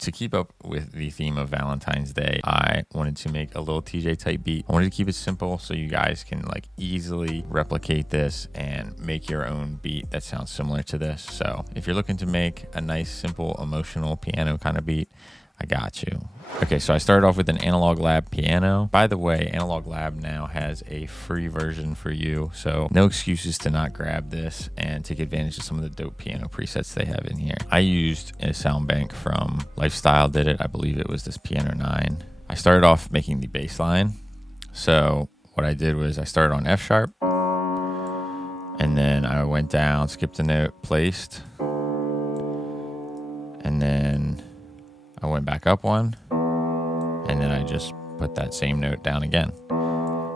To keep up with the theme of Valentine's Day, I wanted to make a Lil Tjay type beat. I wanted to keep it simple so you guys can like easily replicate this and make your own beat that sounds similar to this. So if you're looking to make a nice, simple, emotional piano kind of beat, I got you. Okay, so I started off with an Analog Lab piano. By the way, Analog Lab now has a free version for you, so no excuses to not grab this and take advantage of some of the dope piano presets they have in here. I used a sound bank from Lifestyle did it. I believe it was this Piano 9. I started off making the bass line. So what I did was I started on F sharp, and then I went down, skipped a note, placed, and then I went back up one, and then I just put that same note down again.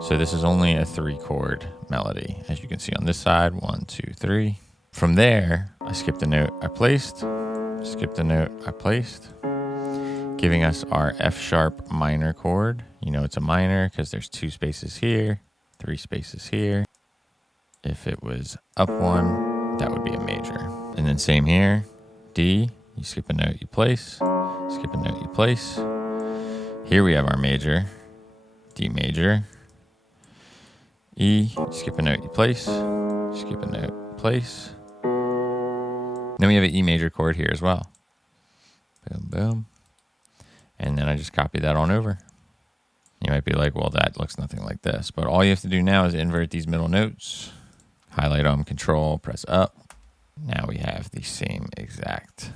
So this is only a 3-chord melody, as you can see on this side, 1, 2, 3. From there, I skipped a note, I placed, skipped a note, I placed, giving us our F sharp minor chord. You know it's a minor because there's 2 spaces here, 3 spaces here. If it was up 1, that would be a major. And then same here, D, you skip a note, you place, skip a note, you place. Here we have our major, D major, E, skip a note, you place, skip a note, place. Then we have an E major chord here as well. Boom, boom. And then I just copy that on over. You might be like, well, that looks nothing like this. But all you have to do now is invert these middle notes, highlight them, control, press up. Now we have the same exact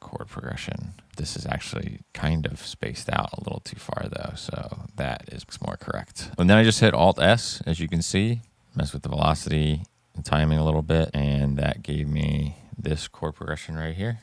chord progression. This is actually kind of spaced out a little too far though, so that is more correct. And then I just hit Alt S, as you can see, mess with the velocity and timing a little bit, and that gave me this chord progression right here.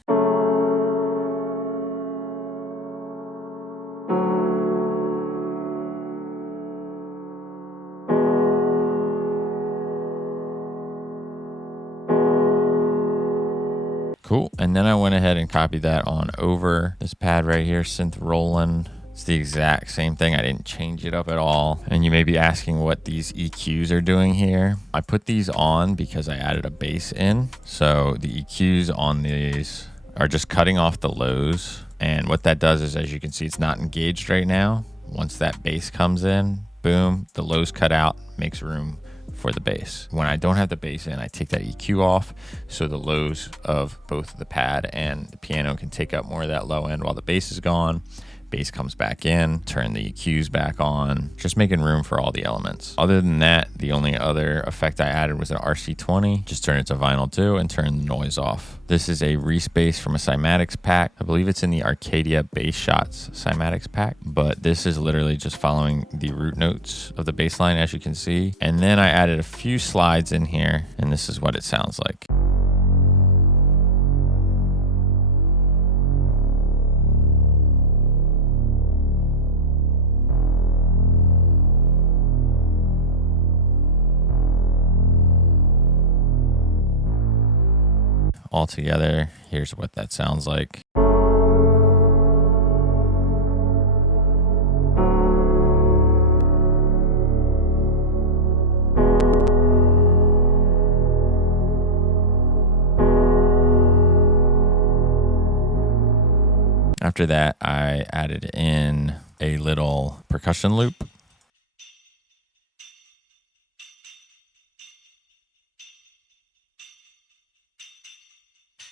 Cool. And then I went ahead and copied that on over this pad right here, synth rolling. It's the exact same thing. I didn't change it up at all. And you may be asking what these EQs are doing here. I put these on because I added a bass in. So the EQs on these are just cutting off the lows. And what that does is, as you can see, it's not engaged right now. Once that bass comes in, boom, the lows cut out, makes room for the bass. When I don't have the bass in, I take that EQ off so the lows of both the pad and the piano can take up more of that low end while the bass is gone. Bass comes back in, turn the EQs back on, just making room for all the elements. Other than that, the only other effect I added was an RC20. Just turn it to vinyl 2 and turn the noise off. This is a respace from a cymatics pack. I believe it's in the Arcadia Bass Shots cymatics pack, but this is literally just following the root notes of the bass line, as you can see. And then I added a few slides in here, and this is what it sounds like. All together, here's what that sounds like. After that, I added in a little percussion loop.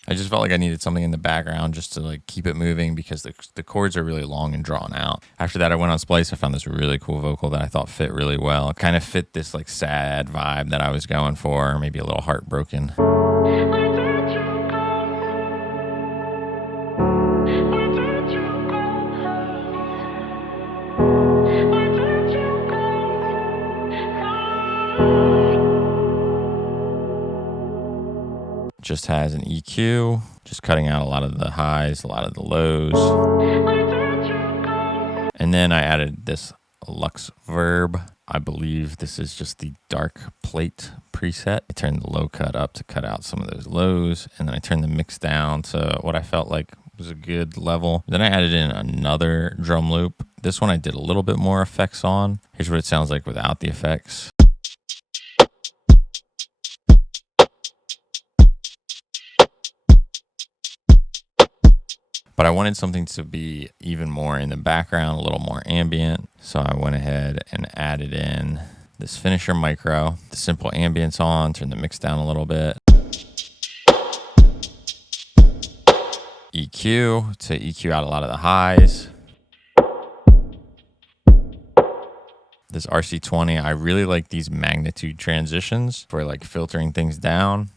I just felt like I needed something in the background just to like keep it moving because the chords are really long and drawn out. After that, I went on Splice. I found this really cool vocal that I thought fit really well. It kind of fit this like sad vibe that I was going for, maybe a little heartbroken. Just has an EQ, just cutting out a lot of the highs, a lot of the lows. And then I added this Lux Verb. I believe this is just the dark plate preset. I turned the low cut up to cut out some of those lows, and then I turned the mix down to what I felt like was a good level. Then I added in another drum loop. This one I did a little bit more effects on. Here's what it sounds like without the effects. but I wanted something to be even more in the background, a little more ambient. So I went ahead and added in this finisher micro, the simple ambience on, turn the mix down a little bit. EQ to EQ out a lot of the highs. This RC20, I really like these magnitude transitions for like filtering things down.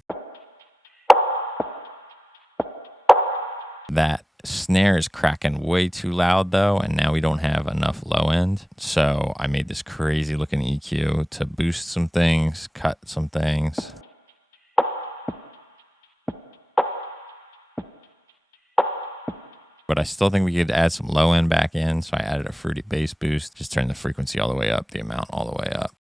That snare is cracking way too loud though, and now we don't have enough low end. So I made this crazy looking EQ to boost some things, cut some things. But I still think we could add some low end back in. So I added a fruity bass boost, just turn the frequency all the way up, the amount all the way up.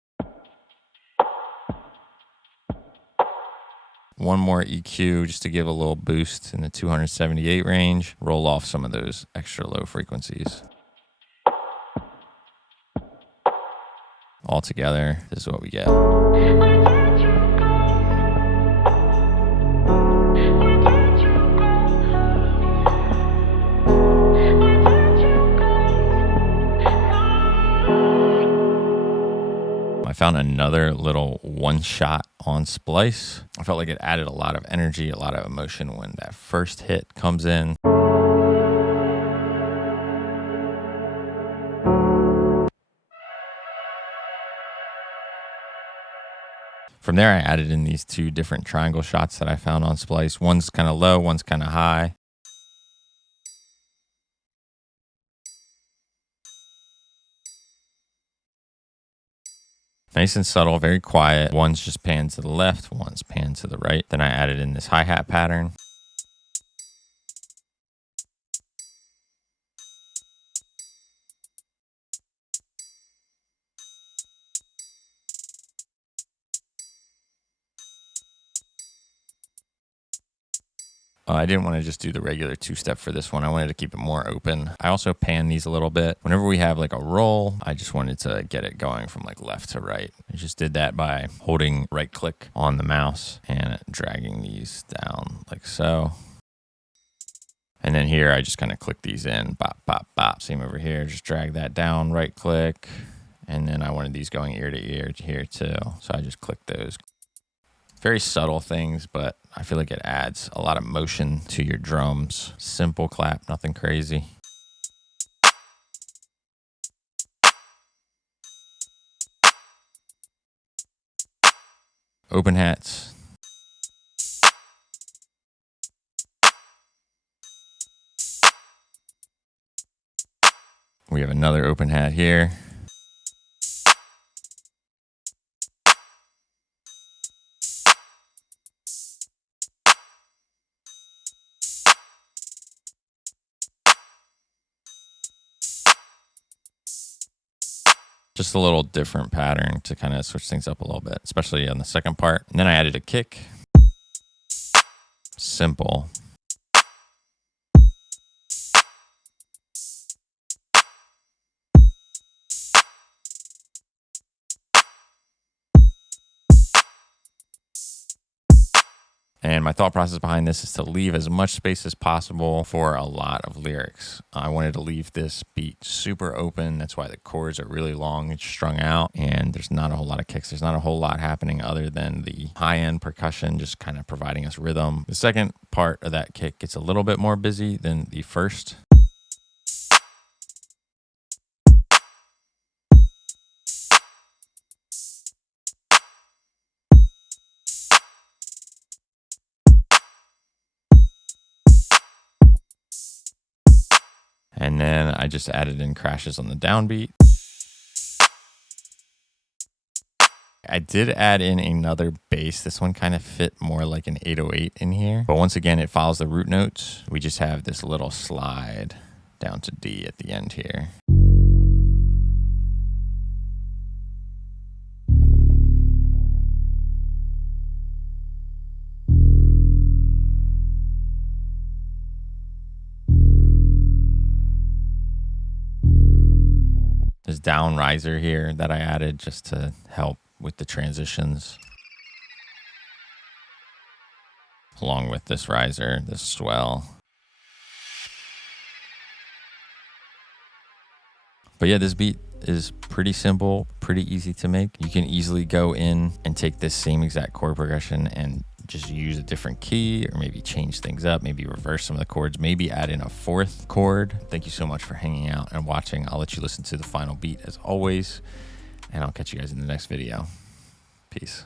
One more EQ just to give a little boost in the 278 range. Roll off some of those extra low frequencies. All together, this is what we get. I found another little one shot on Splice. I felt like it added a lot of energy, a lot of emotion when that first hit comes in. From there, I added in these two different triangle shots that I found on Splice. One's kind of low, one's kind of high. Nice and subtle, very quiet. One's just panned to the left, one's panned to the right. Then I added in this hi-hat pattern. I didn't want to just do the regular two-step for this one. I wanted to keep it more open. I also pan these a little bit. Whenever we have like a roll, I just wanted to get it going from like left to right. I just did that by holding right click on the mouse and dragging these down like so. And then here, I just kind of click these in, bop, bop, bop. Same over here, just drag that down, right click. And then I wanted these going ear to ear here too. So I just click those. Very subtle things, but I feel like it adds a lot of motion to your drums. Simple clap, nothing crazy. Open hats. We have another open hat here. Just a little different pattern to kind of switch things up a little bit, especially on the second part. And then I added a kick. Simple. And my thought process behind this is to leave as much space as possible for a lot of lyrics. I wanted to leave this beat super open. That's why the chords are really long and strung out. And there's not a whole lot of kicks. There's not a whole lot happening other than the high-end percussion just kind of providing us rhythm. The second part of that kick gets a little bit more busy than the first. And then I just added in crashes on the downbeat. I did add in another bass. This one kind of fit more like an 808 in here. But once again, it follows the root notes. We just have this little slide down to D at the end here. There's down riser here that I added just to help with the transitions. Along with this riser, this swell. But yeah, this beat is pretty simple, pretty easy to make. You can easily go in and take this same exact chord progression and just use a different key, or maybe change things up, maybe reverse some of the chords, maybe add in a fourth chord. Thank you so much for hanging out and watching. I'll let you listen to the final beat as always, and I'll catch you guys in the next video. Peace.